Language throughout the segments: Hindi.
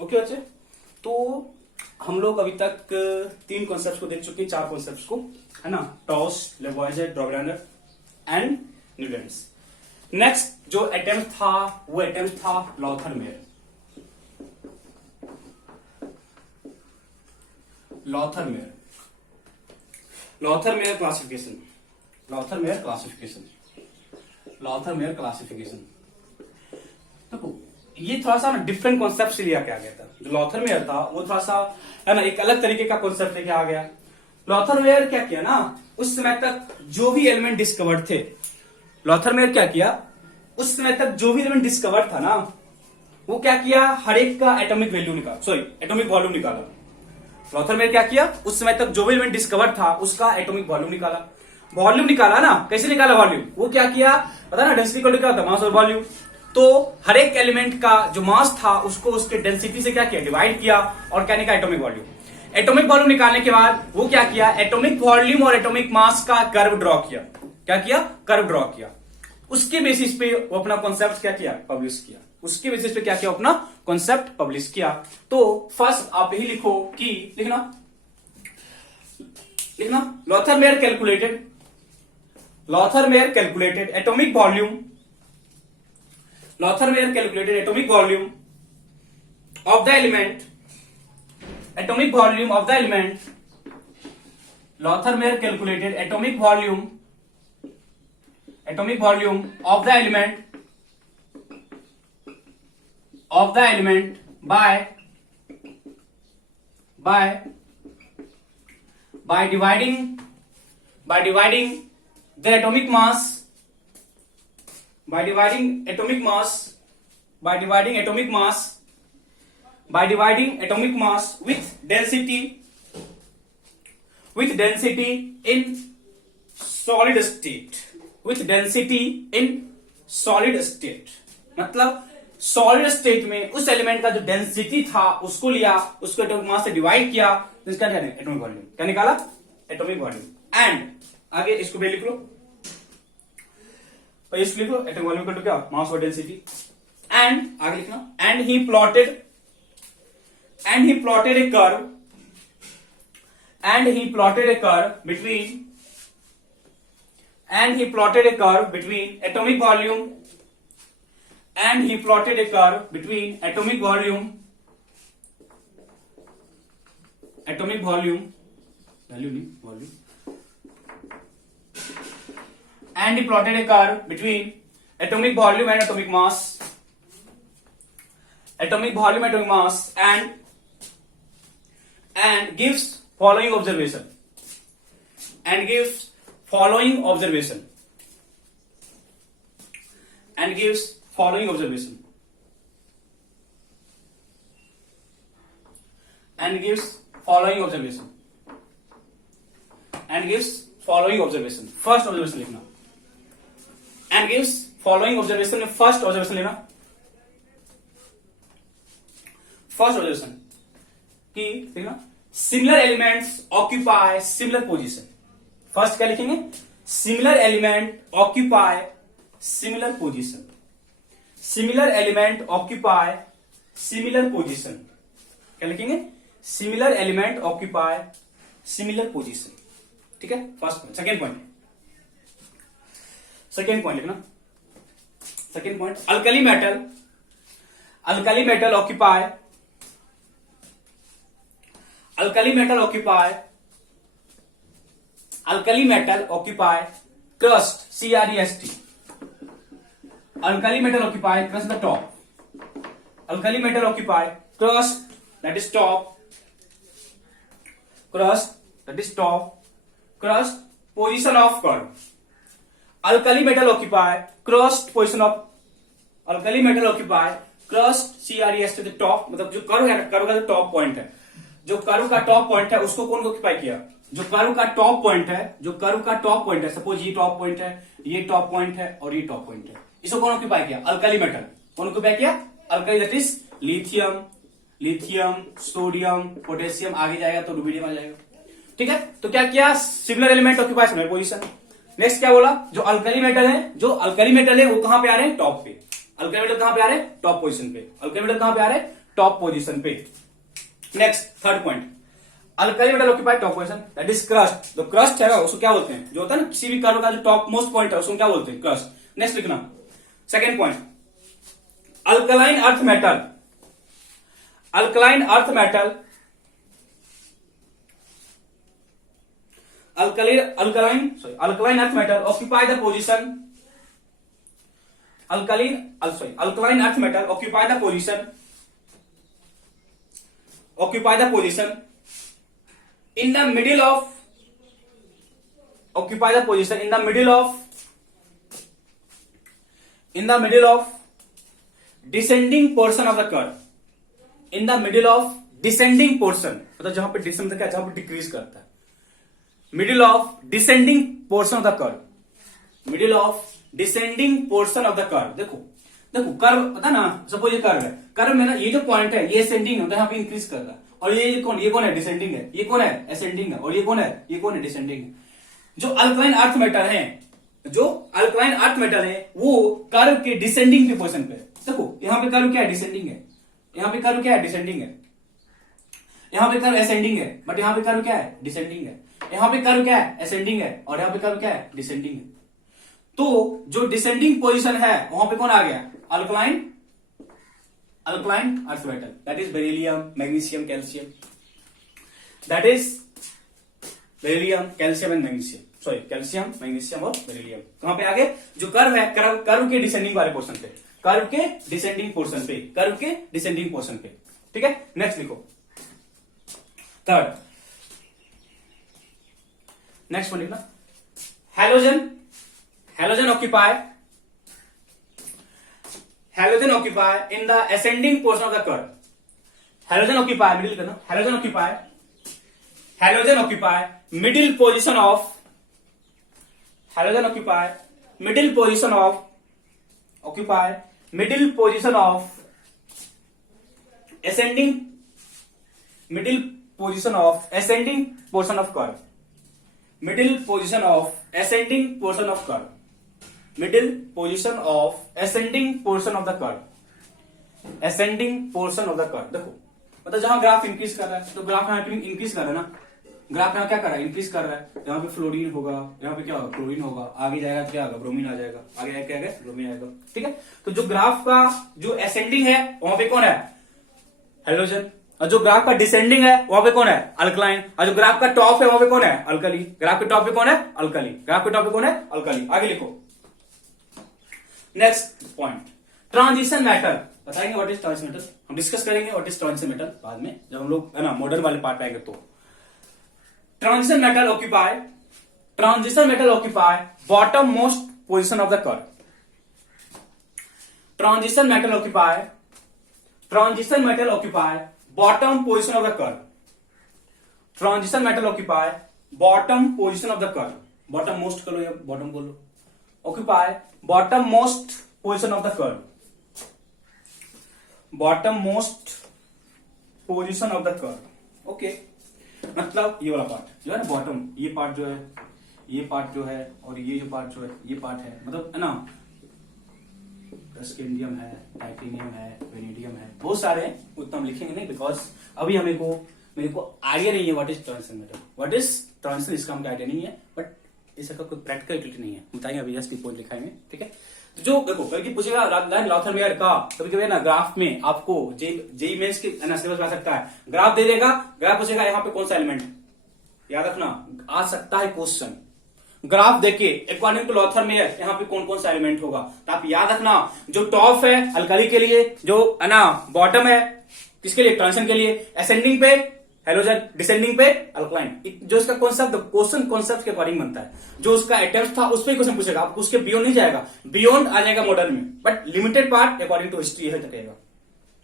ओके बच्चे, तो हम लोग अभी तक 3 कॉन्सेप्ट को देख चुके हैं, 4 कॉन्सेप्ट को, है ना। टॉस, Lavoisier, Dobereiner and Newlands. Next जो अटेम्प्ट था वो अटेम्प्ट था लॉथरमेयर। लॉथरमेयर क्लासिफिकेशन, देखो ये थोड़ा सा डिफरेंट कॉन्सेप्ट से लिया क्या गया था। जो लॉथरमेयर था वो थोड़ा सा, है ना, एक अलग तरीके का कॉन्सेप्ट लेके आ गया। लॉथरमेयर क्या किया ना, उस समय तक जो भी एलिमेंट डिस्कवर्ड थे, लॉथरमेयर क्या किया, उस समय तक जो भी एलिमेंट डिस्कवर्ड था ना, वो क्या किया, हर एक का एटॉमिक वैल्यू निकाला, सॉरी एटॉमिक वॉल्यूम निकाला। लॉथरमेयर क्या किया, उस समय तक जो भी एलिमेंट डिस्कवर्ड था उसका एटॉमिक वॉल्यूम निकाला। वॉल्यूम निकाला ना, कैसे निकाला वॉल्यूम, वो क्या किया पता ना, डेंसिटी इक्वल टू क्या होता है, मास और वॉल्यूम। तो हर एक एलिमेंट का जो मास था उसको उसके डेंसिटी से क्या किया, डिवाइड किया, और क्या निकाला, एटॉमिक वॉल्यूम। एटॉमिक वॉल्यूम निकालने के बाद वो क्या किया, एटॉमिक वॉल्यूम और एटॉमिक मास का कर्व ड्रॉ किया। क्या किया, कर्व ड्रॉ किया। उसके बेसिस पे वो अपना कॉन्सेप्ट क्या किया, पब्लिश किया। उसके बेसिस पे क्या किया, अपना कॉन्सेप्ट पब्लिश किया। तो फर्स्ट आप यही लिखो कि लिखना Lothar Meyer calculated atomic volume of the element, Lothermeyer calculated atomic volume of the element by dividing their atomic mass, by dividing atomic mass with density in solid state, मतलब सॉलिड स्टेट में उस एलिमेंट का जो डेंसिटी था उसको लिया, उसको एटॉमिक मास से डिवाइड किया, तो इसका क्या है, एटॉमिक वॉल्यूम। क्या निकाला, एटॉमिक वॉल्यूम। एंड आगे इसको भी लिख लो, एटॉमिक वॉल्यूम इक्वल टू क्या, मास और डेंसिटी। एंड आगे लिखना, and he plotted a curve between atomic volume and he plotted a curve between atomic volume and he plotted a curve between atomic volume and atomic mass and gives following observation first observation लिखना, and gives following observation में फर्स्ट ऑब्जर्वेशन लेना। फर्स्ट ऑब्जर्वेशन कि देखना, similar elements occupy similar position. First क्या लिखेंगे, similar element occupy similar position, क्या लिखेंगे, similar element occupy similar position. ठीक है, फर्स्ट पॉइंट। सेकेंड पॉइंट लिखना, second point, alkali metal occupy crust, CREST, alkali metal occupy crust the top, alkali metal occupy crust that is top, position of curve, alkali metal occupy crust CREST the top, मतलब जो कर्व है, कर्व का जो टॉप पॉइंट है, उसको कौन ऑक्यूपाई किया, जो कर्व का टॉप पॉइंट है, सपोज ये टॉप पॉइंट है, ये टॉप पॉइंट है और ये टॉप पॉइंट है, इसको कौन ऑक्यूपाई किया, अल्कली मेटल। कौन ऑक्यूपाई किया, alkali, that is lithium, sodium, potassium, आगे जाएगा तो रुबिडियम आ जाएगा। ठीक है, तो क्या किया, similar element occupy similar position. Next क्या बोला, जो अल्कली मेटल है वो कहां पे आ रहे हैं, टॉप पे। अल्कली मेटल कहां पे आ रहे हैं, टॉप पोजीशन पे। अल्कली मेटल कहां पे आ रहे हैं, टॉप पोजीशन पे। Next third point, alkyl metal occupy top position that is crust. जो क्रस्ट है उसको क्या बोलते हैं, जो होता है ना किसी भी कर्व का जो टॉप मोस्ट पॉइंट है उसको क्या बोलते हैं, क्रस्ट। नेक्स्ट लिखना second point, alkaline earth metal, alkaline earth metal, alkaline earth metal occupy the position, alkaline earth metal occupy the position, occupy the position in the middle of, occupy the position in the middle of, in the middle of descending portion of the curve, in the middle of descending portion, मतलब जहां पे डिसेंड क्या, जहां पे डिक्रीज करता है, middle of descending portion of the curve, middle of descending portion of the curve. देखो देखो कर्व पता ना, सपोज ये कर्व है, कर्व में ना ये जो पॉइंट है ये असेंडिंग है, तो यहाँ पे इंक्रीज कर रहा है, और ये कौन है डिसेंडिंग है, ये कौन है असेंडिंग है, और ये कौन है डिसेंडिंग है। जो अल्कलाइन अर्थ मेटल है, जो अल्कलाइन अर्थ मेटल है वो कर्व के डिसेंडिंग के पोजीशन पे, देखो यहाँ पे कर्व क्या है, डिसेंडिंग है, यहाँ पे कर्व क्या है, डिसेंडिंग है, यहाँ पे कर्व असेंडिंग है, बट यहाँ पे कर्व क्या है, डिसेंडिंग है, यहाँ पे कर्व क्या है, असेंडिंग है, और यहाँ पे कर्व क्या है, डिसेंडिंग है। तो जो डिसेंडिंग पोजीशन है वहां पे कौन आ गया, alkaline earth metal, that is beryllium, magnesium, calcium, that is beryllium, calcium and magnesium, sorry calcium, magnesium और बेरिलियम। कहां पे आगे, जो कर्व है, कर्व के डिसेंडिंग वाले पोर्शन पे, कर्व के डिसेंडिंग पोर्शन पे, कर्व के डिसेंडिंग पोर्शन पे, ठीक है। नेक्स्ट लिखो थर्ड, नेक्स्ट वन लिखना, halogen occupy in the ascending portion of the curve, halogen occupy middle करना, halogen occupy middle position of, halogen occupy middle position of, occupy middle position of ascending, middle position of ascending portion of curve, middle position of ascending portion of curve, middle position of ascending portion of the curve, ascending portion of the curve। देखो मतलब जहां ग्राफ इंक्रीज कर रहा है, तो ग्राफ यहाँ पे इंक्रीज कर रहा है ना, ग्राफ यहाँ क्या कर रहा है, इंक्रीज कर रहा है, यहाँ पे फ्लोरीन होगा, यहाँ पे क्या होगा, क्लोरीन होगा, आगे जाएगा तो क्या होगा, ब्रोमीन आ जाएगा, आगे क्या आएगा, ब्रोमीन आएगा, ठीक है। तो जो ग्राफ का जो असेंडिंग है वहां पे कौन है, हाइड्रोजन, और जो ग्राफ का डिसेंडिंग है वहां पे कौन है, अल्कलाइन, और जो ग्राफ का टॉप है वहां पे कौन है, अल्कली, ग्राफ के टॉप पे कौन है, अल्कली, ग्राफ के टॉप पे कौन है, अल्कली। आगे लिखो नेक्स्ट पॉइंट, ट्रांजिशन मेटल, बताएंगे व्हाट इज ट्रांजिशन मेटल, हम डिस्कस करेंगे व्हाट इज ट्रांजिशन मेटल बाद में, जब हम लोग है ना मॉडर्न वाले पार्ट आएंगे तो। Transition metal occupy bottom most position of the curve, transition metal occupy bottom position of the curve, transition metal occupy bottom position of the curve, bottom most करो या bottom बोलो, occupy bottom most position of the curve, bottom most position of the curve, okay। मतलब ये वाला पार्ट जो है ना बॉटम, ये पार्ट जो है, ये पार्ट जो है, और ये जो पार्ट जो है, ये पार्ट है, मतलब है ना स्कैंडियम है, टाइटेनियम है, वेनेडियम है, बहुत सारे हैं, उतना हम लिखेंगे नहीं, बिकॉज अभी मेरे को आइडिया नहीं है what is transition metal, what is transition, इसका हमको आइडिया नहीं है, बट इसका कोई प्रैक्टिकल यूटिलिटी नहीं है, बताएंगे अभी जस्ट पॉइंट लिखाएंगे, ठीक है। तो जो देखो कभी पूछेगा लॉथरवेयर का, कभी ना ग्राफ में आपको जेई मेंस के सिलेबस आ सकता है, ग्राफ दे देगा, ग्राफ पूछेगा यहाँ पे कौन सा एलिमेंट, याद रखना आ सकता है क्वेश्चन, ग्राफ देके अकॉर्डिंग टू लॉथरवेयर यहाँ पे कौन कौन सा एलिमेंट होगा, तो आप याद रखना, जो टॉप है अल्कली के लिए, जो है ना बॉटम है किसके लिए, ट्रांजिशन के लिए, असेंडिंग पे हाइड्रोजन, डिसेंडिंग पे अल्कलाइन, जो इसका कॉन्सेप्ट क्वेश्चन कॉन्सेप्ट के अकॉर्डिंग बनता है, जो उसका अटेम्प्ट था उस पर क्वेश्चन पूछेगा, आपको उसके बियॉन्ड नहीं जाएगा, बियॉन्ड आ जाएगा मॉडर्न में, but limited part according to history है तकेगा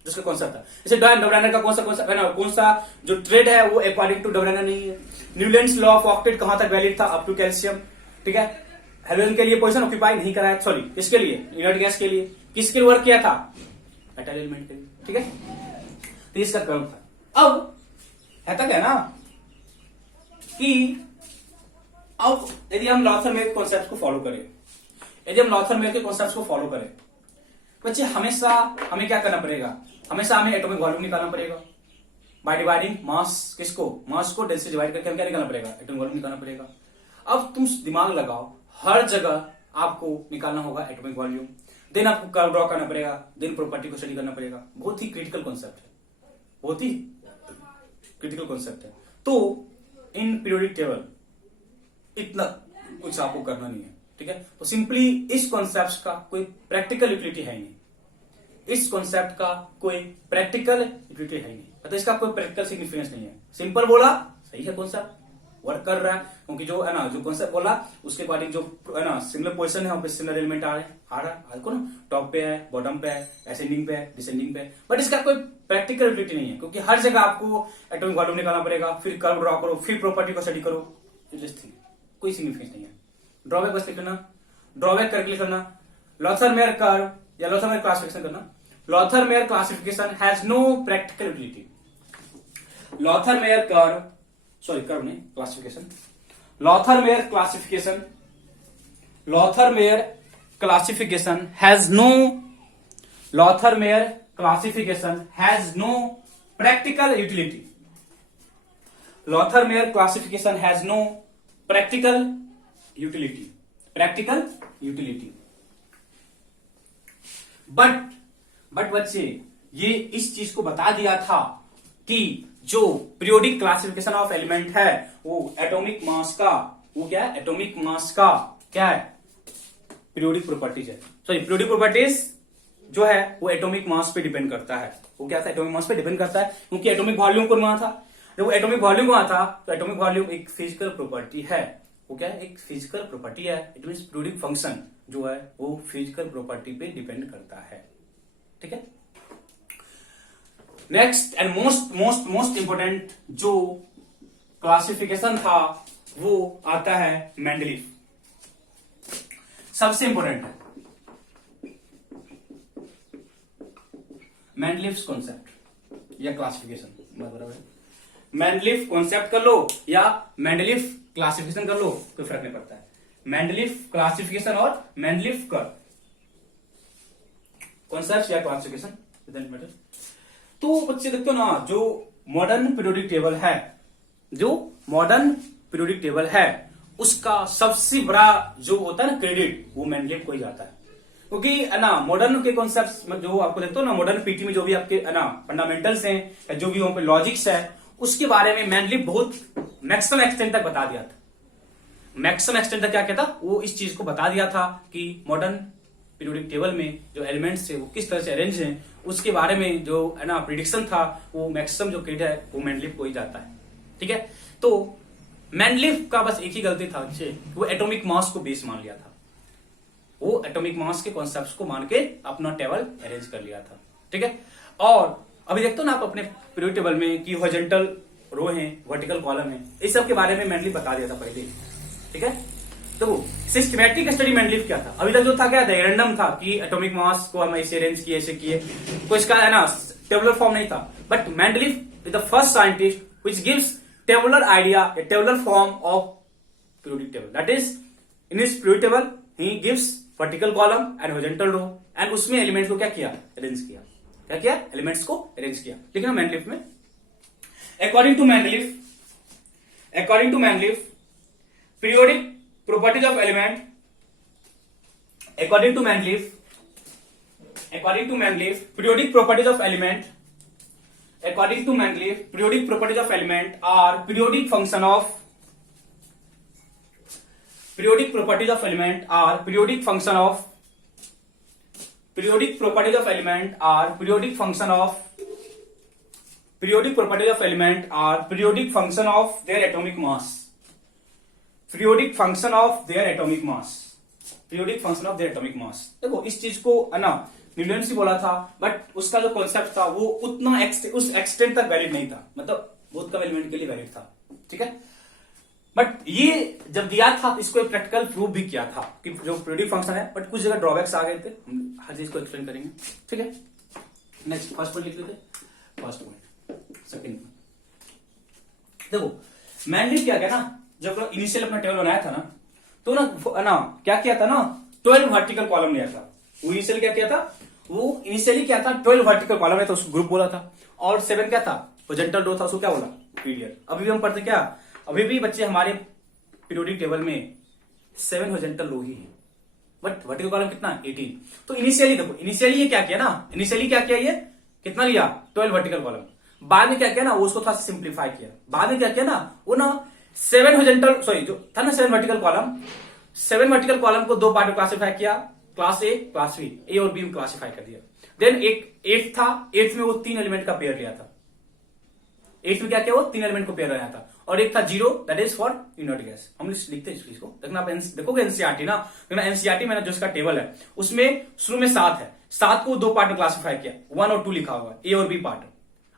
जिसका कॉन्सेप्ट था। जैसे डब्राइनर का कौन सा जो ट्रेड है वो अकॉर्डिंग टू डब्राइनर नहीं है, न्यूलैंड्स लॉ ऑफ ऑक्टेट कहां तक वैलिड था, अप टू कैल्शियम, ठीक है। हाइड्रोजन के लिए पोजीशन ऑक्यूपाई नहीं कराया, सॉरी इसके लिए इनर्ट गैस के लिए, किसके वर्क किया था, मेटल एलिमेंट के लिए, ठीक है। तो इसका कर्व था। अब ऐसा क्या ना कि अब यदि हम लॉथरवेयर के कॉन्सेप्ट को फॉलो करें, यदि हम लॉथरवेयर के कॉन्सेप्ट को फॉलो करें, बच्चे हमेशा हमें क्या करना पड़ेगा, हमेशा हमें एटॉमिक वॉल्यूम निकालना पड़ेगा बाय डिवाइडिंग मास, किसको, मास को डेंसिटी डिवाइड करके हम क्या निकालना पड़ेगा, एटॉमिक वॉल्यूम निकालना पड़ेगा। अब तुम दिमाग लगाओ, हर जगह आपको निकालना होगा एटॉमिक वॉल्यूम, देन आपको कर्व ड्रॉ करना पड़ेगा, देन प्रॉपर्टी को स्टडी करना पड़ेगा। बहुत ही क्रिटिकल कॉन्सेप्ट है, बहुत ही क्रिटिकल कॉन्सेप्ट है। तो इन पीरियोडिक टेबल इतना कुछ आपको करना नहीं है, ठीक है। तो सिंपली इस कॉन्सेप्ट का कोई प्रैक्टिकल यूटिलिटी है ही नहीं, इस कॉन्सेप्ट का कोई प्रैक्टिकल यूटिलिटी है ही नहीं, मतलब इसका कोई प्रैक्टिकल सिग्निफिकेंस नहीं है। सिंपल बोला, सही है, कॉन्सेप्ट वर्क कर रहा है, क्योंकि जो है ना, जो कॉन्सेप्ट बोला उसके अकॉर्डिंग जो है ना सिमिलर पोजीशन है, वहां पे सिमिलर एलिमेंट आ रहा है देखो ना, टॉप पे है, बॉटम पे है, असेंडिंग पे है, डिसेंडिंग पे है। बट इसका कोई प्रैक्टिकल यूटिलिटी नहीं है, क्योंकि हर जगह आपको एटॉमिक वॉल्यूम निकालना पड़ेगा, फिर कर्व ड्रॉ करो, फिर प्रॉपर्टी को स्टडी करो, कोई सिग्निफिकेंस नहीं है। ड्रॉबैक बस लिखना, ड्रॉबैक करके लिखना, लॉथर-मेयर कर्व या लॉथर-मेयर क्लासिफिकेशन करना। Lothar Meyer classification has no practical utility. Lothar Meyer curve, sorry curve नहीं, classification, Lothar Meyer classification, Lothar Meyer classification has no, Lothar Meyer classification has no practical utility. Lothar Meyer classification has no practical utility, practical utility. But बच्चे, ये इस चीज को बता दिया था कि जो पीरियोडिक क्लासिफिकेशन ऑफ एलिमेंट है वो एटॉमिक मास का, वो क्या है, एटॉमिक मास का क्या है, पीरियोडिक प्रॉपर्टीज है। सॉरी, पीरियोडिक प्रॉपर्टीज जो है वो एटॉमिक मास पे डिपेंड करता है। वो क्या था, एटॉमिक मास पे डिपेंड करता है, क्योंकि एटॉमिक वॉल्यूम कौन वहां था, जब वो एटॉमिक वॉल्यूम वहां था, तो एटॉमिक वॉल्यूम एक फिजिकल प्रॉपर्टी है। वो क्या है, एक फिजिकल प्रॉपर्टी है। इट मीन पीरियोडिक फंक्शन जो है वो फिजिकल प्रॉपर्टी पे डिपेंड करता है, ठीक है। नेक्स्ट एंड मोस्ट इंपोर्टेंट जो क्लासिफिकेशन था वो आता है मेंडलीफ। सबसे इंपोर्टेंट है मेंडलीफ कॉन्सेप्ट या क्लासिफिकेशन, बराबर है। मेंडलीफ कॉन्सेप्ट कर लो या मेंडलीफ क्लासिफिकेशन कर लो, कोई फर्क नहीं पड़ता है। मेंडलीफ क्लासिफिकेशन और मेंडलीफ कर्व, कॉन्सेप्ट या क्लासिफिकेशन डजंट मैटर। तो बच्चे देखते हो ना, जो मॉडर्न पीरियोडिक टेबल है, जो मॉडर्न पीरियोडिक टेबल है, उसका सबसे बड़ा जो होता है ना क्रेडिट, वो मेंडलीफ को ही जाता है। क्योंकि है ना मॉडर्न के कॉन्सेप्ट जो आपको देखते हो ना, मॉडर्न पीटी में जो भी आपके है ना फंडामेंटल्स हैं या जो भी वहां पे लॉजिक्स है, उसके बारे में मेंडलीफ बहुत मैक्सिमम एक्सटेंट तक बता दिया था। मैक्सिमम एक्सटेंट तक क्या कहता, वो इस चीज को बता दिया था कि मॉडर्न पीरियोडिक टेबल में जो एलिमेंट्स थे वो किस तरह से अरेंज हैं, उसके बारे में जो है ना प्रिडिक्शन था, वो मैक्सिमम जो क्रेडिट है वो मेंडलीफ को ही जाता है, ठीक है। तो मेंडलीफ का बस एक ही गलती था बच्चे, वो एटॉमिक मास को बेस मान लिया था। वो एटॉमिक मास के कॉन्सेप्ट्स को मान के अपना टेबल अरेंज कर लिया था, ठीक है। और अभी देखते हो ना आप अपने पीरियोडिक टेबल में कि हॉरिजॉन्टल रो है, वर्टिकल कॉलम है, इस सब के बारे में मेंडलीफ बता दिया था पहले, ठीक है। तो सिस्टमैटिक स्टडी मेंडलीफ क्या था, अभी तक जो था क्या था, रैंडम था कि एटॉमिक मास को हम ऐसे अरेंज किए, ऐसे किए, कोई इसका है ना टेबुलर फॉर्म नहीं था। But Mendeleev is the first scientist which gives tabular idea, a tabular form of periodic table. That is in his periodic table he gives vertical column and horizontal row, and उसमें एलिमेंट्स को क्या किया, अरेंज किया। क्या किया, एलिमेंट्स को अरेंज किया। लेकिन मेंडलीफ में according to Mendeleev periodic properties of element, according to Mendeleev, periodic properties of element, according to Mendeleev, periodic properties of element are periodic function of, periodic properties of element are periodic function of, periodic properties of element are periodic function of, periodic properties of element are periodic function of their atomic mass, periodic function of their atomic mass, periodic function of their atomic mass। देखो इस चीज को है ना न्यूटन से बोला था, बट उसका जो कॉन्सेप्ट था वो उतना उस एक्सटेंट तक वैलिड नहीं था, मतलब बहुत कम एलिमेंट के लिए वैलिड था, ठीक है। बट ये जब दिया था तो इसको प्रैक्टिकल प्रूव भी किया था कि जो पीरियोडिक फंक्शन है, बट कुछ जगह ड्रॉबैक्स आ गए थे, हम हर चीज को एक्सप्लेन करेंगे, ठीक है। नेक्स्ट फर्स्ट पॉइंट लिख लेते, फर्स्ट पॉइंट। सेकंड देखो मेंडलीफ क्या क्या ना, जब इनिशियल अपना टेबल बनाया था ना, तो ना क्या किया था ना, 12 वर्टिकल कॉलम लिया था। वो इनिशियल क्या किया था, वो इनिशियली क्या था, 12 वर्टिकल कॉलम है तो उसको ग्रुप बोला था, और 7 क्या था, हॉरिजॉन्टल रो था, उसको क्या बोला, पीरियड। अभी भी हम पढ़ते क्या, अभी भी बच्चे हमारे पीरियोडिक टेबल में 7 हॉरिजॉन्टल रो ही है, बट वर्टिकल कॉलम कितना, 18। तो इनिशियली देखो, इनिशियली ये क्या किया ना, इनिशियली क्या किया, ये कितना लिया, 12 वर्टिकल कॉलम। बाद में क्या किया ना, वो उसको थोड़ा सा सिंप्लीफाई किया। बाद में क्या किया ना, वो ना 7 हॉरिजॉन्टल, सॉरी जो था ना 7 वर्टिकल कॉलम, 7 वर्टिकल कॉलम को 2 पार्ट में क्लासिफाई किया, क्लास ए क्लास बी, ए और बी में क्लासिफाई कर दिया। देन एक 8 था, 8 में वो 3 एलिमेंट का पेयर लिया था। 8 में क्या किया, वो 3 एलिमेंट को पेयर लिया था। और एक था 0, that is for inert gas. हम लिखते हैं इसको, देखना आप देखोगे एनसीईआरटी ना, देखना एनसीईआरटी में जो इसका टेबल है उसमें शुरू में 7 है, 7 को 2 पार्ट में क्लासिफाई किया, 1 और 2 लिखा हुआ है, ए और बी पार्ट।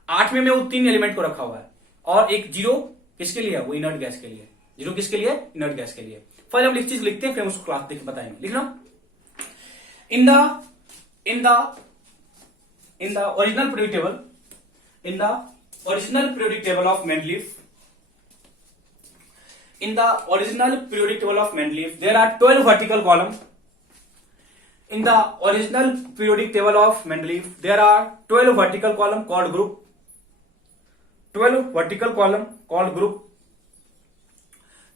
8 में वो 3 एलिमेंट को रखा हुआ है, और एक 0 किसके लिए है, वो इनर्ट गैस के लिए। 0 किसके लिए, इनर्ट गैस के लिए। पहले हम चीज लिखते हैं, फिर उसको क्लास देख बताएंगे। लिखना, in the original periodic table, in the original periodic table of Mendeleev, in the original periodic table of Mendeleev, there are 12 vertical column. In the original periodic table of Mendeleev, there are 12 vertical column called group. 12 vertical column called group.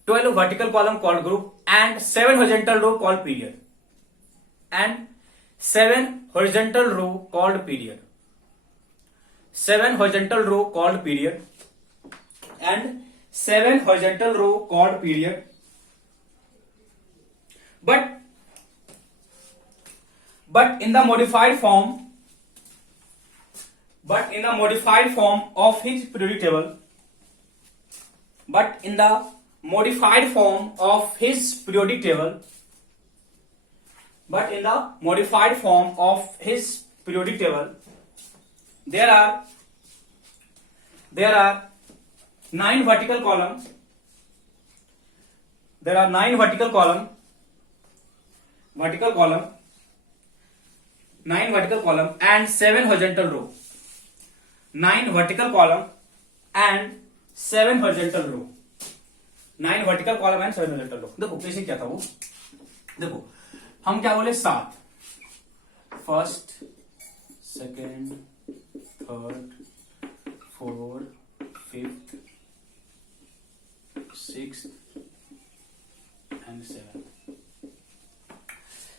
12 vertical column called group, and 7 horizontal row called period. And 7 horizontal row called period. 7 horizontal row called period. And 7 horizontal row called period. But in the modified form, of his periodic table, but in the modified form of his periodic table, but in the modified form of his periodic table, there are 9 vertical column. There are 9 vertical column. 9 vertical column and 7 horizontal row. 9 vertical column and 7 horizontal row. 9 vertical column and 7 horizontal row. देखो कैसे क्या था वो, देखो हम क्या बोले, 7, first, second, third, fourth, fifth, sixth and 7।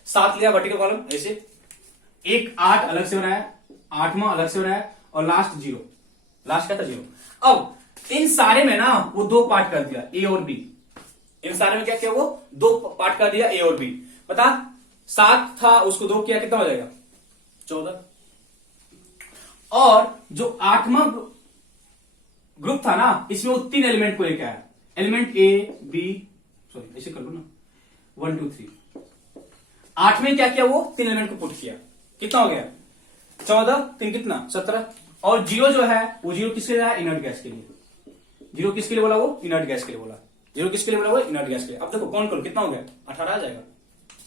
7 लिया वर्टिकल कॉलम ऐसे, एक 8 अलग से हो रहा है, 8वां अलग से हो रहा है, और लास्ट 0, लास्ट क्या था 0। अब इन सारे में ना वो 2 पार्ट कर दिया, ए और बी। इन सारे में क्या किया, वो 2 पार्ट कर दिया, ए और बी। बता, 7 था उसको 2 किया, कितना हो जाएगा, 14। और जो 8वां ग्रुप था ना, इसमें वो 3 एलिमेंट को लेके आया, एलिमेंट ए बी, सॉरी ऐसे कर लो ना, 1 2 3। 8 में क्या किया, वो 3 एलिमेंट को पुट किया, कितना हो गया, 14, 3 कितना, 17। और 0 जो है वो 0 किसके लिए है, इनर्ट गैस के लिए। 0 किसके लिए बोला, वो इनर्ट गैस के लिए बोला। 0 किसके लिए बोला, वो इनर्ट गैस के लिए। अब देखो कौन करो, कितना हो गया, 18 आ जाएगा,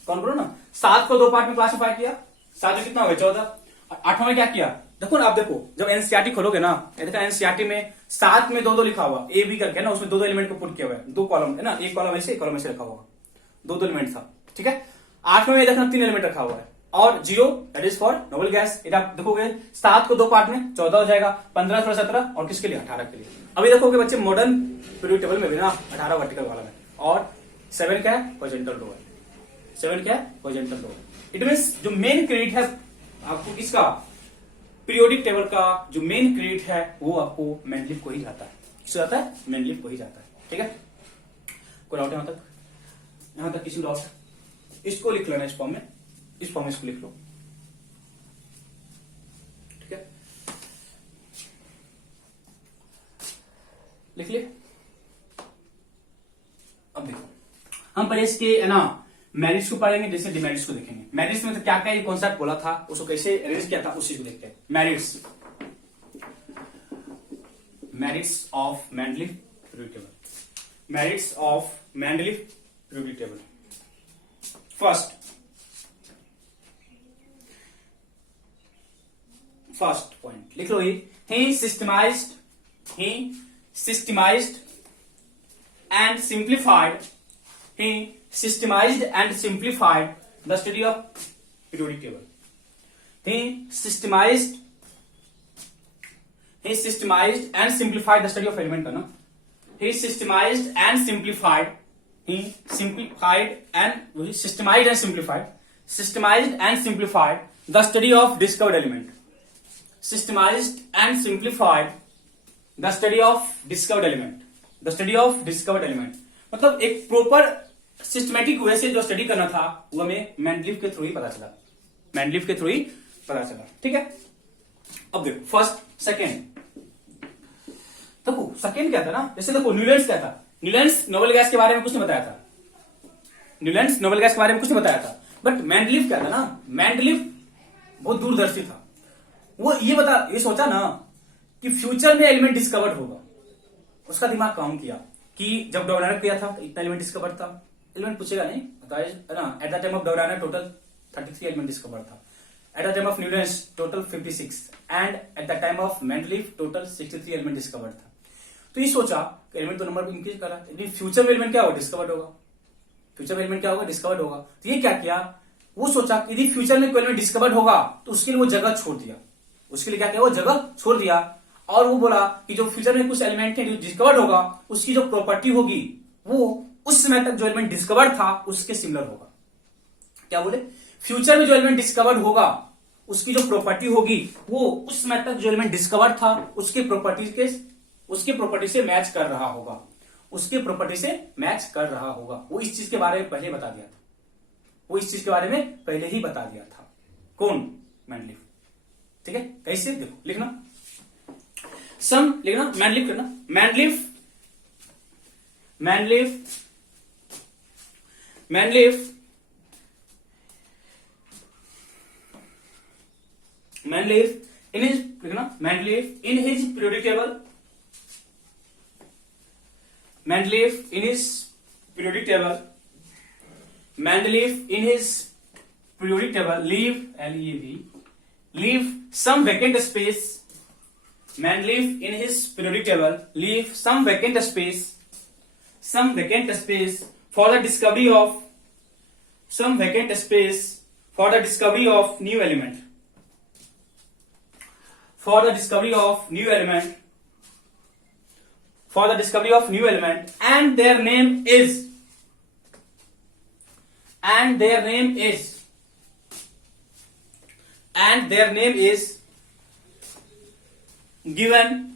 कौन करो ना। 7 को 2 पार्ट में क्लासिफाई किया, 7 में कितना हो गया, 14। 8वां में क्या किया, देखो ना, आप देखो जब एनसीईआरटी खोलोगे ना, देखो एनसीईआरटी में 7 में 2 लिखा हुआ, ए बी करके ना, उसमें 2 एलिमेंट को पुट किया हुआ है, 2 कॉलम है ना, एक कॉलम ऐसे, एक कॉलम ऐसे रखा हुआ, 2 एलिमेंट था, ठीक है। 8वें में देखना 3 एलिमेंट रखा हुआ है, और 0 that is for noble gas. इधर आप देखोगे 7 को 2 पार्ट में 14 हो जाएगा, 15 थोड़ा 17, और किसके लिए, 18 के लिए। अभी देखोगे बच्चे मॉडर्न पीरियोडिक टेबल में भी ना 18 वर्टिकल कॉलम है, और 7 क्या है, हॉरिजॉन्टल रो है। 7 क्या है, हॉरिजॉन्टल रो। इट मींस जो मेन क्रेडिट है आपको इसका पीरियोडिक टेबल का, जो मेन क्रेडिट है वो आपको मेंडलीव को ही जाता है। किसको जाता है, मेंडलीव को ही जाता है, ठीक है। कोई डाउट यहां तक, यहां तक किसी डाउट है, इसको लिख लेना इस फॉर्म में, इस फॉर्म में इसको लिख लो, ठीक है, लिख ले। अब देखो हम पहले इसके है ना मेरिट्स को पढ़ेंगे, जैसे डिमेरिट्स को देखेंगे। मेरिट्स में तो क्या क्या ये कॉन्सेप्ट बोला था, उसको कैसे अरेंज किया था, उस चीज को देखते हैं। Merits of Mendeleev periodic table, merits of Mendeleev periodic table. First point लिख लो, ही systemised and simplified the study of periodic table. He systematized and simplified the study of element का ना. He systematized and simplified. He systematized and simplified the study of discovered element. Systematized and simplified the study of discovered element. The study of discovered element. मतलब एक प्रॉपर सिस्टमेटिक वे से जो स्टडी करना था वो हमें मैंडलीव के थ्रू ही पता चला. मैंडलीव के थ्रू ही पता चला. ठीक है. अब देखो फर्स्ट सेकेंड. देखो सेकेंड क्या था ना, जैसे देखो न्यूलैंड्स क्या था. न्यूलैंड्स नोबेल गैस के बारे में कुछ नहीं बताया था. न्यूलैंड्स नोबेल गैस के बारे में कुछ नहीं बताया था. बट मैंडलीव क्या था ना, मैंडलीव बहुत दूरदर्शी था. वो ये सोचा ना कि फ्यूचर में एलिमेंट डिस्कवर्ड होगा. उसका दिमाग काम किया कि जब डोबराना किया था इतना एलिमेंट डिस्कवर्ड था. एलिमेंट पूछेगा नहीं ना. At the time of Dobereiner total 33 element discovered था. At the time of Newlands total 56 and at the time of Mendeleev total 63 element discovered था. तो ये सोचा एलिमेंट तो नंबर इंक्रीज करा, लेकिन फ्यूचर में एलिमेंट क्या होगा, डिस्कवर्ड होगा. फ्यूचर में एलिमेंट क्या होगा, डिस्कवर्ड होगा. तो ये क्या किया, वो सोचा कि यदि फ्यूचर में कोई एलिमेंट डिस्कवर्ड होगा तो उसके लिए वो जगह छोड़ दिया. उसके लिए क्या किया, वो जगह छोड़ दिया. और वो बोला कि जो फ्यूचर में कुछ एलिमेंट है जो डिस्कवर्ड होगा उसकी जो प्रॉपर्टी होगी वो उस समय तक जो एलिमेंट डिस्कवर्ड था उसके सिमिलर होगा. क्या बोले, फ्यूचर में जो एलिमेंट डिस्कवर्ड होगा उसकी जो प्रॉपर्टी होगी वो उस समय तक जो एलिमेंट डिस्कवर्ड था उसके प्रॉपर्टी से मैच कर रहा होगा. उसके प्रॉपर्टी से मैच कर रहा होगा. वो इस चीज के बारे में पहले बता दिया था. वो इस चीज के बारे में पहले ही बता दिया था. कौन, मैंडलीव. ठीक है. कैसे, देखो लिखना सम, लिखना मैंडलीव करना. मैंडलीव in his, लिखना Mendeleev in his periodic table. Mendeleev in his periodic table leave some vacant space. Mendeleev in his periodic table leave some vacant space for the discovery of new element. For the discovery of new element, and their name is given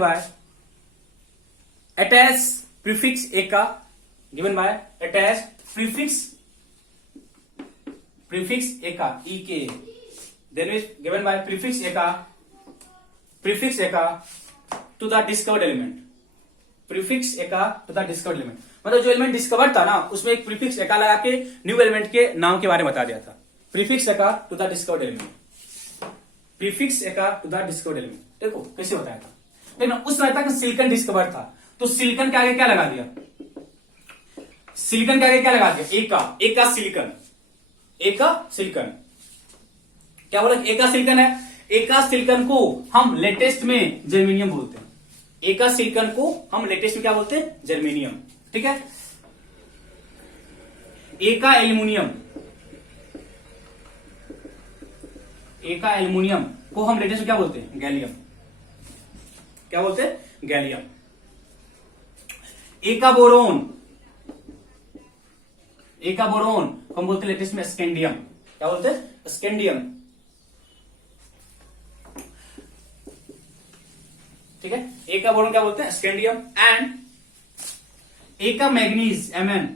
by attached prefix eka, given by attached prefix eka, ek, then is given by prefix eka to the discovered element. Prefix eka to the discovered element, मतलब जो एलिमेंट डिस्कवर्ड था ना उसमें एक प्रीफिक्स एका लगा के न्यू एलिमेंट के नाम के बारे में बता दिया था. प्रीफिक्स एका to the discovered element. Prefix एका टू द डिस्कवर्ड एलिमेंट. देखो कैसे बताया था. लेकिन उस समय तक सिलिकॉन डिस्कवर्ड था तो सिलिकॉन के आगे क्या लगा दिया, एका सिलिकॉन. क्या बोला, एका सिलिकॉन है. एका सिलिकॉन को हम लेटेस्ट में जर्मेनियम बोलते हैं. एका सिलिकॉन को हम लेटेस्ट में क्या बोलते हैं, जर्मेनियम. ठीक है. एका एल्युमिनियम को हम लेटेस्ट में क्या बोलते हैं, गैलियम. क्या बोलते हैं, गैलियम. एका बोरोन हम बोलते हैं लेटेस्ट में स्कैंडियम. क्या बोलते हैं, स्कैंडियम. ठीक है. एका बोरोन क्या बोलते हैं, स्कैंडियम. एंड एका मैग्नीज Mn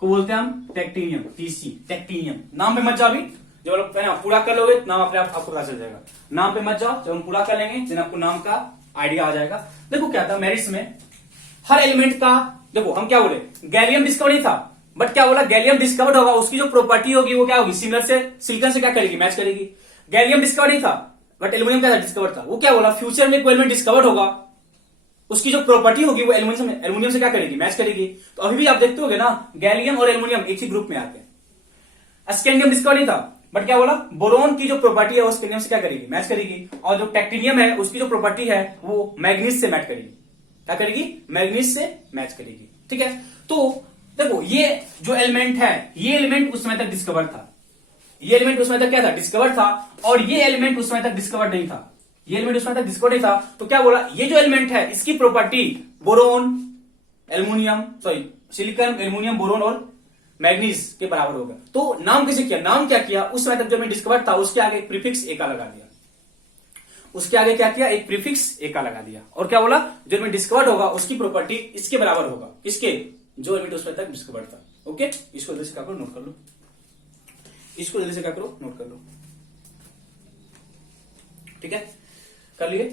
को बोलते हैं हम टेक्टिनियम, Tc, टेक्टिनियम. नाम पे मत जाओ अभी, जब आप पूरा कर लोगे नाम अपने आपको पता चल जाएगा. नाम पे मत जाओ, जब हम पूरा कर लेंगे then आपको नाम का आइडिया आ जाएगा. देखो क्या था मेरिट्स में, हर एलिमेंट का, देखो हम क्या बोले, गैलियम डिस्कवर नहीं था बट क्या बोला, गैलियम डिस्कवर्ड होगा उसकी जो प्रॉपर्टी होगी वो क्या होगी, सिमिलर से सिलिकॉन से क्या करेगी, मैच करेगी. गैलियम डिस्कवर नहीं था बट एल्युमिनियम क्या था, डिस्कवर था. वो क्या बोला, फ्यूचर में कोई एलिमेंट डिस्कवर्ड होगा उसकी जो प्रॉपर्टी होगी वो एल्युमिनियम से क्या करेगी, मैच करेगी. तो अभी भी आप देखते होगे ना गैलियम और एल्युमिनियम एक ही ग्रुप में आते हैं. स्कैंडियम डिस्कवर नहीं था बट क्या बोला, बोरोन की जो प्रॉपर्टी है वो स्केंडियम से क्या करेगी, मैच करेगी, और जो टेक्टिनियम है उसकी जो प्रॉपर्टी है वो मैग्नीज से मैच करेगी। क्या करेगी, मैग्नीज से मैच करेगी। ठीक है, तो देखो ये जो एलिमेंट है, ये एलिमेंट उस समय तक डिस्कवर था, ये एलिमेंट उस समय तक क्या था, डिस्कवर था, और ये एलिमेंट उस समय तक डिस्कवर नहीं था, ये एलिमेंट उस समय तक डिस्कवर नहीं था। तो क्या बोला, ये जो एलिमेंट है इसकी property boron, aluminium, sorry silicon, aluminium, boron और मैग्नीज के बराबर होगा। तो नाम कैसे किया, नाम क्या किया, उस समय तक जो डिस्कवर था उसके आगे प्रीफिक्स एका लगा दिया, उसके आगे क्या किया, एक प्रीफिक्स एका लगा दिया, और क्या बोला, जो एलिमेंट डिस्कवर्ड होगा उसकी प्रॉपर्टी इसके बराबर होगा, किसके, जो एलिमेंट उस समय तक डिस्कवर्ड था। ओके, इसको जैसे क्या करो, नोट कर लो, इसको जल्दी से क्या करो, नोट कर लो। ठीक है, कर लिए।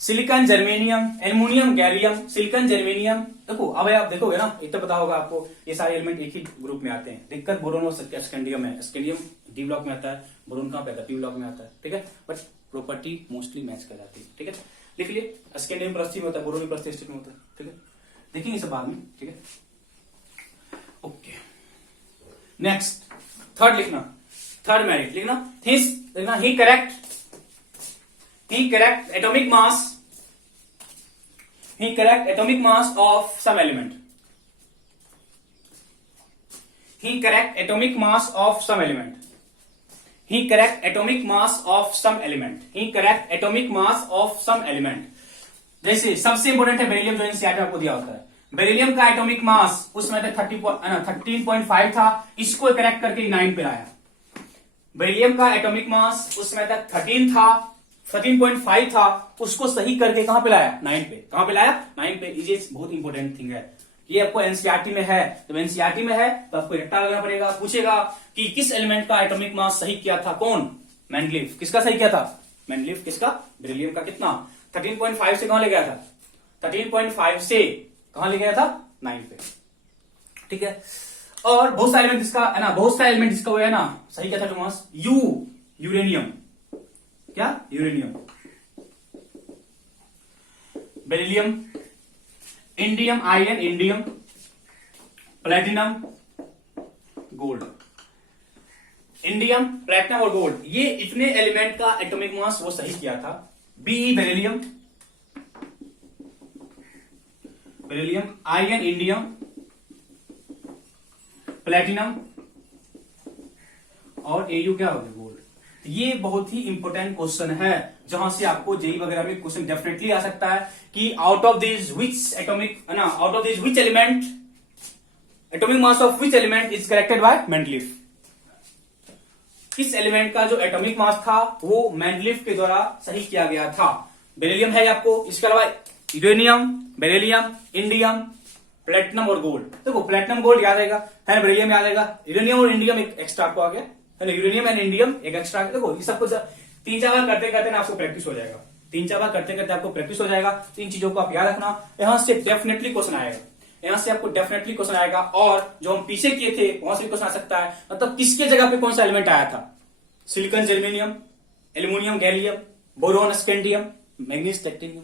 Silicon, germanium, aluminium, gallium, silicon, germanium. देखो अब आप देखोगे ना, इतना पता होगा आपको, ये सारे एलिमेंट एक ही ग्रुप में आते हैं। दिक्कत बोरोन और स्कैंडियम है, स्कैंडियम डी ब्लॉक में आता है, बोरोन कहां पे आता है, पी ब्लॉक में आता है। ठीक है, बट प्रॉपर्टी मोस्टली मैच कर जाती है। ठीक है, लिख लिए, स्कैंडियम प्लस में होता है, बोरोन प्लस में होता है। ठीक है, देखेंगे सब बाद में। ठीक है, ओके, नेक्स्ट थर्ड लिखना, थर्ड मेरिट लिखना, लिखना, ही correct atomic mass, he correct atomic mass of some element, he correct atomic mass of some element, he correct atomic mass of some element, he correct atomic mass of some element। जैसे सबसे इंपोर्टेंट है बेरिलियम, जो एनसीईआरटी आपको दिया होता है, बेरिलियम का एटॉमिक मास उस समय तक 13.5 था, इसको करेक्ट करके 9 पे लाया। बेरिलियम का एटॉमिक मास उस समय तक 13.5 था, उसको सही करके कहां पे लाया, 9 पे। कहां पे लाया, 9 पे। ये बहुत इंपॉर्टेंट थिंग है, ये आपको एनसीईआरटी में है। जब एनसीईआरटी में है तो आपको रट्टा लगाना पड़ेगा, पूछेगा कि किस एलिमेंट का एटॉमिक मास सही किया था, कौन, मेंडलीफ। किसका सही किया था, मेंडलीफ। किसका, बेरिलियम का। कितना, 13.5 से कहां ले गया था, 13.5 से कहां ले गया था, 9 पे। ठीक है, और बहुत सारे एलिमेंट जिसका है ना, बहुत सारे एलिमेंट जिसका वो है ना सही क्या था टोमास, यूरेनियम। क्या, uranium, beryllium, indium, iron, indium, platinum, gold. Indium, platinum और गोल्ड, ये इतने एलिमेंट का एटॉमिक मास वो सही किया था। BE beryllium, iron, indium, platinum और एयू क्या हो गया, गोल्ड। ये बहुत ही इंपॉर्टेंट क्वेश्चन है, जहां से आपको जेई वगैरह में क्वेश्चन डेफिनेटली आ सकता है कि out of this which atomic है ना, out of this which element atomic mass of which element is corrected bye Mendeleev. किस एलिमेंट का जो एटॉमिक मास था वो मेंडलीफ के द्वारा सही किया गया था। बेरिलियम है आपको, इसके अलावा यूरेनियम, बेरिलियम, इंडियम, प्लेटिनम और गोल्ड। देखो प्लेटिनम गोल्ड याद आएगा, है बेरिलियम याद आएगा, यूरेनियम और इंडियम एक एक्स्ट्रा आपको आ गया है ना, यूरेनियम एंड इंडियम एक एक्स्ट्रा। देखो ये सब कुछ 3-4 बार करते करते ना आपको प्रैक्टिस हो जाएगा, 3-4 बार करते करते आपको प्रैक्टिस हो जाएगा। तो इन चीजों को आप याद रखना, यहां से डेफिनेटली क्वेश्चन आएगा, यहां से आपको डेफिनेटली क्वेश्चन आएगा। और जो हम पीछे किए थे वहां से क्वेश्चन आ सकता है, मतलब किसके जगह पे कौन सा एलिमेंट आया था, silicon, germanium, aluminium, gallium, boron, scandium, manganese, technetium.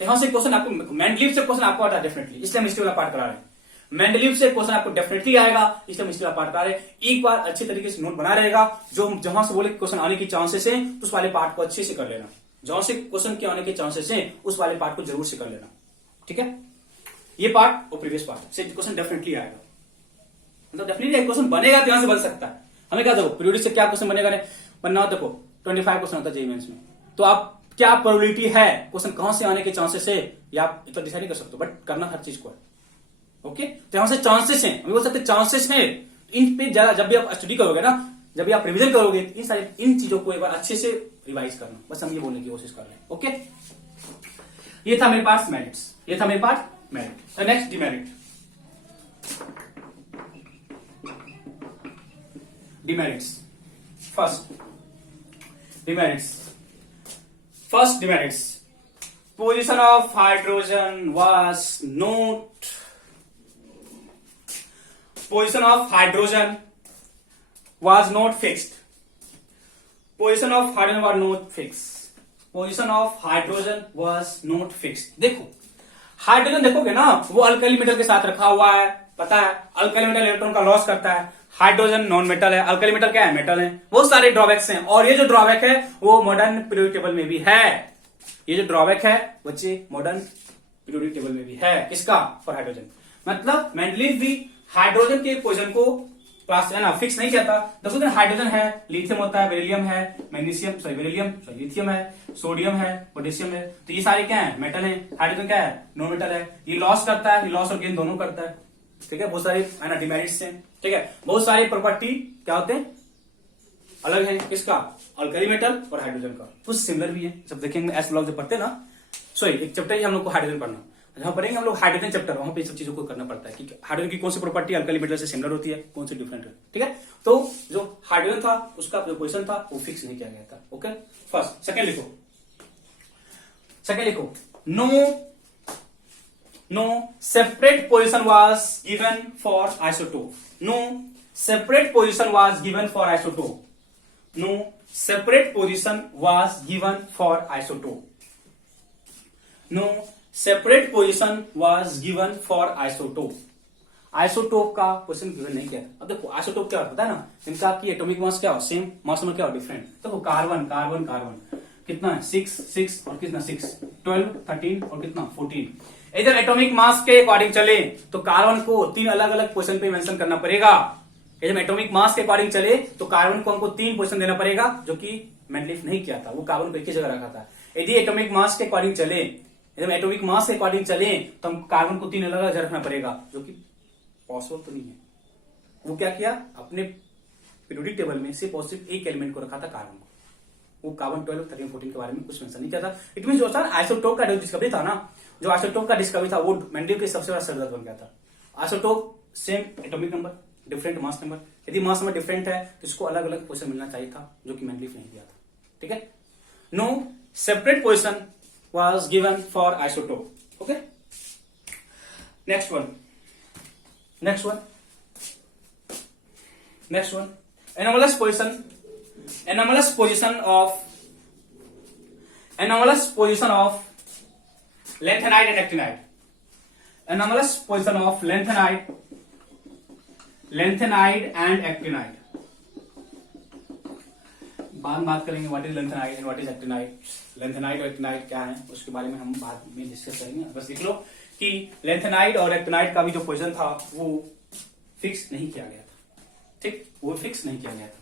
तो यहां से क्वेश्चन आपको, मेंडलीफ से क्वेश्चन आपको आता है डेफिनेटली, इसलिए हम हिस्ट्री वाला पार्ट करा रहे हैं। मेंडलीफ से क्वेश्चन आपको डेफिनेटली आएगा, इसलिए हम हिस्ट्री वाला पार्ट करा रहे हैं। एक बार अच्छे तरीके से नोट बना रहेगा, जो जहां से बोले क्वेश्चन आने की चांसेस है उस वाले पार्ट को अच्छे से कर लेना, जहां से क्वेश्चन के आने के चांसेस है उस वाले पार्ट को जरूर से कर लेना। ठीक है, ये पार्ट और प्रीवियस पार्ट से क्वेश्चन डेफिनेटली आएगा, मतलब डेफिनेटली क्वेश्चन बनेगा, यहां से बन सकता है। हमें क्या देखो पीरियोडिक से क्या क्वेश्चन बनेगा, बनना देखो 25 क्वेश्चन होता है जेईई मेंस में, तो आप क्या प्रोबेबिलिटी है क्वेश्चन कहां से आने के चांसेस है, या आप इतना डिसाइड नहीं कर सकते, बट करना हर चीज को है। ओके, तो यहां से चांसेस हैं, हम बोल सकते चांसेस हैं। इन पे ज्यादा जब भी आप स्टडी करोगे ना, जब भी आप रिवीजन करोगे, इन चीजों को एक बार अच्छे से रिवाइज करना, बस हम ये बोलने की कोशिश कर रहे हैं। ओके, ये था मेरे पास मेरिट्स, ये था मेरे पास merit. Next demerit, demerits. First demerits. Position of hydrogen was not. Position of hydrogen was not fixed. Position of hydrogen was not fixed. Position of hydrogen was not fixed. देखो हाइड्रोजन देखोगे ना, वो अल्काइल मेटल के साथ रखा हुआ है, पता है अल्काइल मेटल इलेक्ट्रॉन का लॉस करता है, हाइड्रोजन नॉन मेटल है, अल्कली मेटल क्या है, मेटल है। बहुत सारे ड्रॉबैक्स हैं, और ये जो ड्रॉबैक है वो मॉडर्न पीरियोडिक टेबल में भी है। ये जो ड्रॉबैक है बच्चे मॉडर्न पीरियोडिक टेबल में भी है, किसका, फॉर हाइड्रोजन। मतलब मेंडलीव भी हाइड्रोजन के पोजीशन को क्लास है ना फिक्स नहीं कहता। देखो हाइड्रोजन है, लिथियम होता है, बेरिलियम है, मैग्नीशियम लिथियम है, सोडियम है, पोटेशियम है, तो ये सारे क्या है, मेटल है। हाइड्रोजन क्या है, नॉन मेटल है। ये लॉस करता है, ये लॉस और गेन दोनों करता है, ठीक है। बहुत सारे है ना डिमेरिट्स हैं, ठीक है। बहुत सारी प्रॉपर्टी क्या होते हैं, अलग है, किसका, अल्कली मेटल और हाइड्रोजन का। कुछ सिमिलर भी है, जब देखेंगे एस ब्लॉक जब पढ़ते हैं ना, सॉरी एक चैप्टर ही हम लोग को हाइड्रोजन पढ़ना, जहां पढ़ेंगे हम लोग हाइड्रोजन चैप्टर, वहां पे सब चीजों को करना पड़ता है कि हाइड्रोजन की कौन सी प्रॉपर्टी अल्कली मेटल से सिमिलर होती है, कौन सी डिफरेंट है, ठीक है। तो जो हाइड्रोजन था उसका जो पोजीशन था वो फिक्स नहीं किया गया था, ओके। फर्स्ट, सेकंड लिखो, no separate position was given for isotope. No separate position was given for isotope. No separate position was given for isotope. No separate position was given for isotope. Isotope का क्वेश्चन गिवन नहीं किया। अब देखो आइसोटोप क्या होता है ना, इनका की एटॉमिक मास क्या हो, सेम मास में क्या हो, डिफरेंट। देखो कार्बन कार्बन कार्बन कितना है, 6 और कितना 6, 12 13 और कितना 14। इधर एटॉमिक मास के अकॉर्डिंग चले तो कार्बन को 3 अलग अलग पोजीशन पे मेंशन करना पड़ेगा। जब एटॉमिक मास के अकॉर्डिंग चले तो कार्बन को हमको 3 पोजीशन देना पड़ेगा, जो कि मेंडलीव नहीं किया था, वो कार्बन को एक ही जगह रखा था। यदि एटॉमिक मास के अकॉर्डिंग चले, जब एटॉमिक मास के अकॉर्डिंग चले तो हम कार्बन को 3 अलग अलग जगह रखना पड़ेगा, जो कि पॉसिबल तो नहीं है। वो क्या किया, अपने पीरियोडिक टेबल में सिर्फ और सिर्फ एक एलिमेंट को रखा था, कार्बन को। वो कार्बन 12 13 14 के बारे में कुछ मेंशन नहीं किया था। इट मीन जो था आइसोटोप का जो डिस्कवरी था ना, जो आइसोटोप का डिस्कवरी था वो मेंडलीव के सबसे बड़ा सरदर्द बन गया था। Isotope same atomic number, different mass number. यदि मास नंबर डिफरेंट है तो इसको अलग अलग पोजीशन मिलना चाहिए था, जो कि मेंडलीव नहीं दिया था, ठीक है। No separate position was given for isotope, okay. Next one anomalous position of lanthanide and actinide. Anomalous position of lanthanide and actinide. बाद में बात करेंगे what is lanthanide and what is actinide. Lanthanide और एक्टिनाइड क्या है उसके बारे में हम बाद में डिस्कस करेंगे। बस देख लो कि लेंथेनाइड और एक्टिनाइड का भी जो पोजीशन था वो फिक्स नहीं किया गया था, ठीक, वो फिक्स नहीं किया गया था।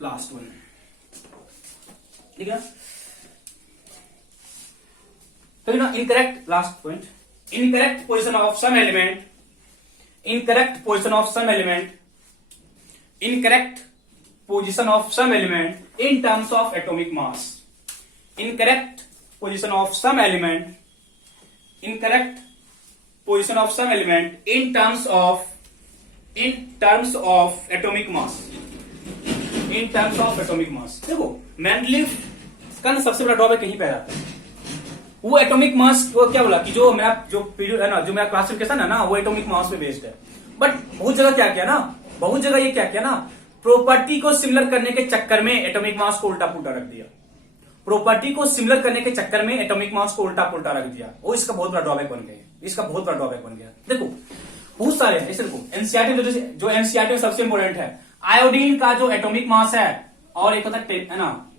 लास्ट वन, ठीक है। तो incorrect, last point, incorrect position of some element, incorrect position of some element, incorrect position of some element in terms of atomic mass. Incorrect position of some element, incorrect position of some element in terms of atomic mass, in terms of atomic mass. देखो मेंडलीव का ना सबसे बड़ा ड्रॉबैक यहीं पे आता है। वो एटॉमिक मास वो क्या बोला कि जो मेरा जो पीरियड है ना, जो मेरा क्लासिफिकेशन है ना, वो एटॉमिक मास पे बेस्ड है। बट बहुत जगह क्या किया ना, बहुत जगह ये क्या किया ना, प्रॉपर्टी को सिमिलर करने के चक्कर में एटॉमिक मास को उल्टा पुल्टा रख दिया। प्रॉपर्टी को सिमिलर करने के चक्कर में एटॉमिक मास को उल्टा पुल्टा रख दिया, वो इसका बहुत बड़ा ड्रॉबैक बन गया। इसका बहुत बड़ा ड्रॉबैक बन गया। देखो बहुत सारे ऐसे देखो एनसीईआरटी जो एनसीईआरटी में सबसे इंपॉर्टेंट है, आयोडीन का जो एटॉमिक मास है, और एक होता है ना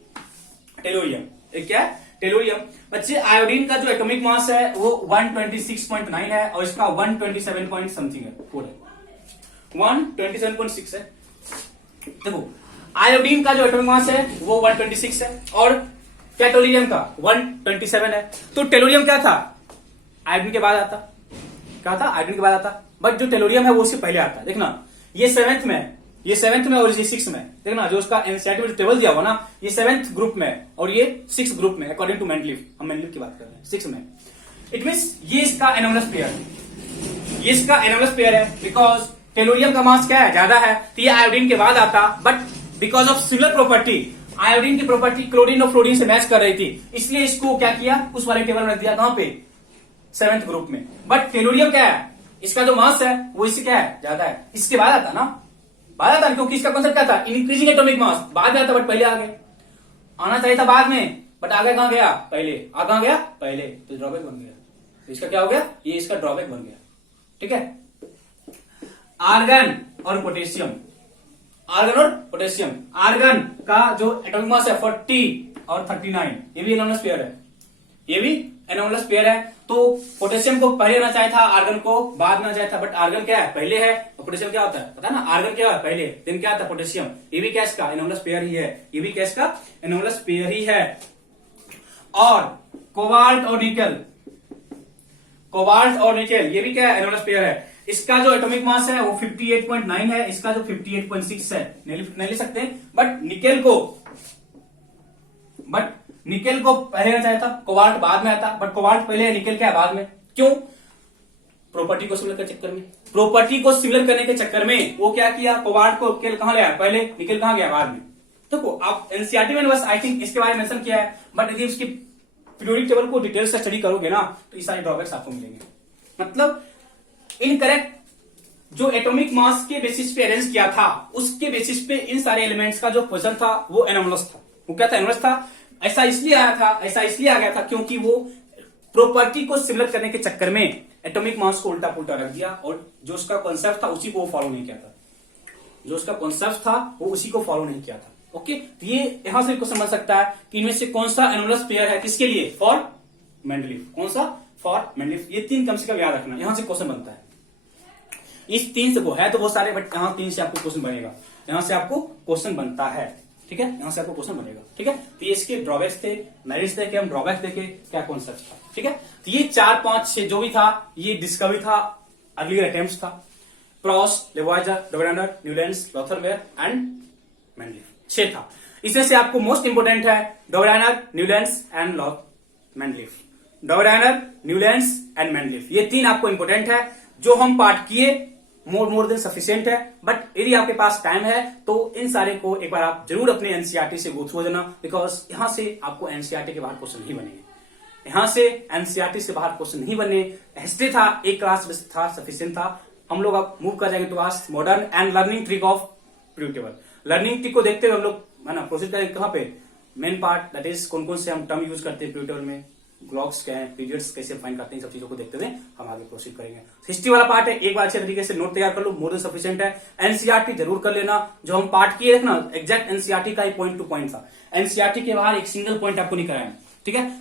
टेलोरियम, एक क्या है टेलोरियम। बच्चे आयोडीन का जो एटॉमिक मास है वो 126.9 है और इसका 127 पॉइंट समथिंग है, 127.6 है। देखो आयोडीन का जो एटॉमिक मास है वो 126 है और टेलोरियम का 127 है। तो टेलोरियम क्या था, आयोडीन के बाद आता, क्या था, आयोडीन के बाद आता। बट जो टेलोरियम है वो उससे पहले आता है। देखना ये 7th में, ये 7th में और ये 6th में। देखना जो उसका एनसीईआरटी में टेबल दिया हुआ ना, ये 7th ग्रुप में और ये 6th ग्रुप में, अकॉर्डिंग टू मेंडलीव। हम मेंडलीव की बात कर रहे हैं 6 में। इट मींस ये इसका एनोमलस पेयर है, ये इसका एनोमलस पेयर है बिकॉज टेलोरियम का मास क्या है, ज्यादा है, तो ये आयोडीन के बाद आता। But because of similar property, iodine की प्रॉपर्टी क्लोरीन और फ्लोरीन से मैच कर रही थी, इसलिए इसको क्या किया, उस वाले टेबल में रख दिया, कहां पे, 7th ग्रुप में। बट टेलोरियम क्या है, इसका जो मास है वो इससे क्या है, ज्यादा है, इसके बाद आता ना, बाद आता, क्योंकि इसका कॉन्सेप्ट क्या था, इंक्रीजिंग एटॉमिक मास। बाद में आता बट पहले आ गए, आना चाहिए था बाद में, बट आगे कहां गया, पहले। आ कहां गया, पहले, तो ड्रॉबैक बन गया। तो इसका क्या हो गया, ये इसका ड्रॉबैक बन गया, ठीक है। आर्गन और पोटेशियम, आर्गन और पोटेशियम। आर्गन का जो एटॉमिक मास है 40 और 39, ये भी एनोमलस पेयर है, ये भी एनोमलस पेयर है। तो पोटेशियम को पहले आना चाहिए था, आर्गन को बाद में आना चाहिए था, बट आर्गन क्या है पहले है और पोटेशियम क्या होता है पता है ना, आर्गन क्या है पहले, देन क्या आता है पोटेशियम। ये भी क्या इसका एनोमलस पेयर ही है, ये भी क्या इसका एनोमलस पेयर ही है। और कोबाल्ट और निकल, कोबाल्ट और निकेल ये भी क्या है एनोमलस पेयर है। इसका जो एटॉमिक मास है वो 58.9 है, इसका जो 58.6 है, नहीं ले सकते, बट निकेल को पहले आना चाहिए था, कोबाल्ट बाद में आता, बट कोबाल्ट पहले है, निकेल क्या है बाद में। क्यों? प्रॉपर्टी को सिमिलर के चक्कर में, प्रॉपर्टी को सिमिलर करने के चक्कर में वो क्या किया, कोबाल्ट को निकेल कहां ले आया पहले, निकेल कहां गया बाद में। देखो आप एनसीईआरटी में बस आई थिंक इसके बारे में मेंशन किया है, बट यदि उसकी पीरियोडिक टेबल को डिटेल से स्टडी करोगे ना तो ये सारे ड्रॉबैक्स आपको मिलेंगे। मतलब इनकरेक्ट जो एटॉमिक मास के बेसिस पे अरेंज किया था, उसके बेसिस पे इन सारे एलिमेंट्स का जो पोजीशन था वो एनोमलस था। वो क्या था, एनोमलस था। ऐसा इसलिए आ गया था क्योंकि वो प्रॉपर्टी को सिमिलर करने के चक्कर में एटॉमिक मास को उल्टा पुल्टा रख दिया, और जो उसका कॉन्सेप्ट था उसी को वो फॉलो नहीं किया था, जो उसका कॉन्सेप्ट था वो उसी को फॉलो नहीं किया था। ओके, तो ये यहां से क्वेश्चन बन सकता है कि इनमें से कौन सा एनोमलस पेयर है, किसके लिए, फॉर मेंडलीफ, कौन सा, फॉर मेंडलीफ। ये तीन कम से कम याद रखना, यहां से क्वेश्चन बनता है। इस तीन से वो है तो वो सारे, बट यहां तीन से आपको क्वेश्चन बनेगा, यहां से आपको क्वेश्चन बनता है, ठीक है, यहां से आपको क्वेश्चन बनेगा, ठीक है। तो ये इसके ड्रॉबैक्स थे, मेरिट्स देखे हम, ड्रॉबैक्स देखे, क्या कॉन्सेप्ट था, ठीक है। तो ये 4, 5, 6 जो भी था ये डिस्कवरी था, अर्लियर अटेम्प्ट था, Proust, Lavoisier, Dobereiner, Newlands, Lothar Meyer and Mendeleev, 6 था। इसमें से आपको मोस्ट इंपोर्टेंट है Dobereiner, Newlands and Mendeleev, Dobereiner, Newlands and Mendeleev, ये 3 आपको इंपोर्टेंट है। जो हम पार्ट किए मोर देन सफिशिएंट है, बट यदि आपके पास टाइम है तो इन सारे को एक बार आप जरूर अपने एनसीईआरटी से गो थ्रू देना, बिकॉज यहां से आपको एनसीईआरटी के बाहर क्वेश्चन नहीं बनेंगे, यहां से एनसीईआरटी से बाहर क्वेश्चन नहीं बने। हिस्ट्री था, एक क्लास बेस था, सफिशिएंट था। हम लोग अब मूव कर जाएंगे to modern and learning trick of periodic table. Learning trick को देखते हुए हम लोग है ना प्रोसीड करेंगे कहां पे, मेन पार्ट, दैट इज कौन कौन से हम टर्म यूज करते हैं पीरियोडिक टेबल में, ब्लॉक्स क्या है, पीरियड्स कैसे फाइंड करते हैं, सब चीजों को देखते हुए हम आगे प्रोसीड करेंगे। हिस्ट्री वाला पार्ट है, एक बार अच्छे तरीके से नोट तैयार कर लो, मोर देन सफिशिएंट है। एनसीईआरटी जरूर कर लेना, जो हम पार्ट किए रखना एग्जैक्ट एनसीईआरटी का ही पॉइंट टू पॉइंट था, एनसीईआरटी के बाहर एक सिंगल पॉइंट आपको नहीं कराया, ठीक है,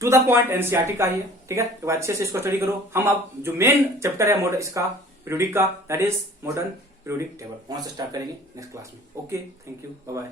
टू द पॉइंट एनसीईआरटी का ही है, ठीक है। तो अच्छे से इसको स्टडी करो। हम अब जो मेन चैप्टर है मॉडर्न इसका पीरियोडिक का, that is modern periodic table, वहां से स्टार्ट करेंगे नेक्स्ट क्लास में। Okay, thank you, bye bye.